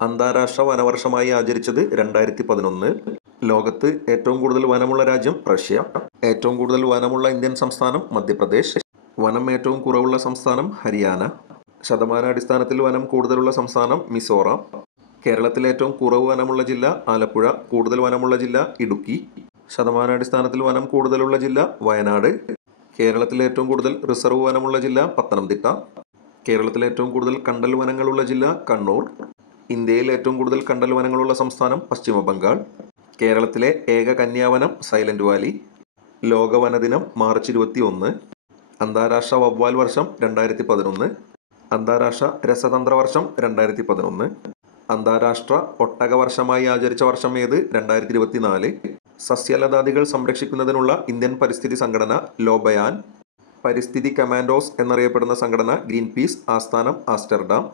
അന്താരാഷ്ട്ര വനവർഷമായി ആചരിച്ചത് 2011. ലോകത്ത് ഏറ്റവും കൂടുതൽ വനമുള്ള രാജ്യം റഷ്യ. ഏറ്റവും കൂടുതൽ വനമുള്ള ഇന്ത്യൻ സംസ്ഥാനം മധ്യപ്രദേശ്. വനം ഏറ്റവും കുറവുള്ള സംസ്ഥാനം ഹരിയാന. ശതമാനാടിസ്ഥാനത്തിൽ വനം കൂടുതലുള്ള സംസ്ഥാനം മിസോറാം. കേരളത്തിലെ ഏറ്റവും കുറവ് വനമുള്ള ജില്ല ആലപ്പുഴ. കൂടുതൽ വനമുള്ള ജില്ല ഇടുക്കി. ശതമാനാടിസ്ഥാനത്തിൽ വനം കൂടുതലുള്ള ജില്ല വയനാട്. കേരളത്തിലെ ഏറ്റവും കൂടുതൽ റിസർവ് വനമുള്ള ജില്ല പത്തനംതിട്ട. കേരളത്തിലെ ഏറ്റവും കൂടുതൽ കണ്ടൽ വനങ്ങളുള്ള ജില്ല കണ്ണൂർ. ഇന്ത്യയിൽ ഏറ്റവും കൂടുതൽ കണ്ടൽ വനങ്ങളുള്ള സംസ്ഥാനം പശ്ചിമ ബംഗാൾ. കേരളത്തിലെ ഏക കന്യാവനം സൈലന്റ് വാലി. ലോക വനദിനം മാർച്ച് 21. അന്താരാഷ്ട്ര വവ്വാൽ വർഷം 2011. അന്താരാഷ്ട്ര രസതന്ത്ര വർഷം 2011. അന്താരാഷ്ട്ര ഒട്ടക വർഷമായി ആചരിച്ച വർഷം ഏത്? 2024. സസ്യലതാദികൾ സംരക്ഷിക്കുന്നതിനുള്ള ഇന്ത്യൻ പരിസ്ഥിതി സംഘടന ലോബയാൻ. പരിസ്ഥിതി കമാൻഡോസ് എന്നറിയപ്പെടുന്ന സംഘടന ഗ്രീൻ പീസ്. ആസ്ഥാനം ആംസ്റ്റർഡാം.